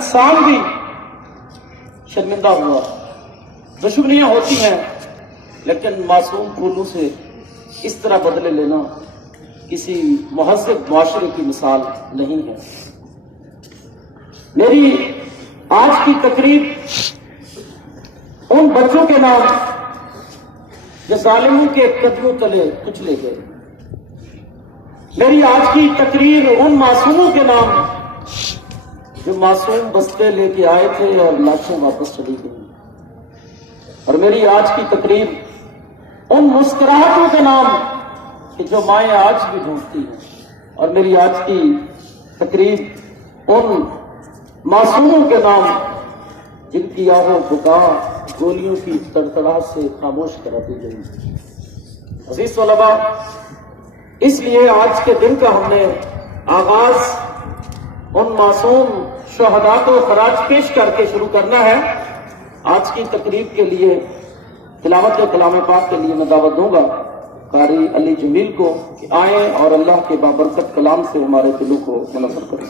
انسان بھی شرمندہ ہوا. دشمنیاں ہوتی ہیں لیکن معصوم پھولوں سے اس طرح بدلے لینا کسی مہذب معاشرے کی مثال نہیں ہے. میری آج کی تقریر ان بچوں کے نام جو ظالموں کے قدموں تلے کچلے گئے. میری آج کی تقریر ان معصوموں کے نام جو معصوم بستے لے کے آئے تھے اور لاشیں واپس چلی گئی. اور میری آج کی تقریر ان مسکراہٹوں کے نام کہ جو مائیں آج بھی ڈھونڈتی ہیں. اور میری آج کی تقریر ان معصوموں کے نام جن کی آہو بکا گولیوں کی تڑتڑاہٹ سے خاموش کرا دی گئی. عزیز طلباء، اس لیے آج کے دن کا ہم نے آغاز ان معصوم شہداء کو خراج پیش کر کے شروع کرنا ہے. آج کی تقریب کے لیے تلاوت کلام پاک کے لیے میں دعوت دوں گا قاری علی جمیل کو کہ آئیں اور اللہ کے بابرکت کلام سے ہمارے دلوں کو منور کریں.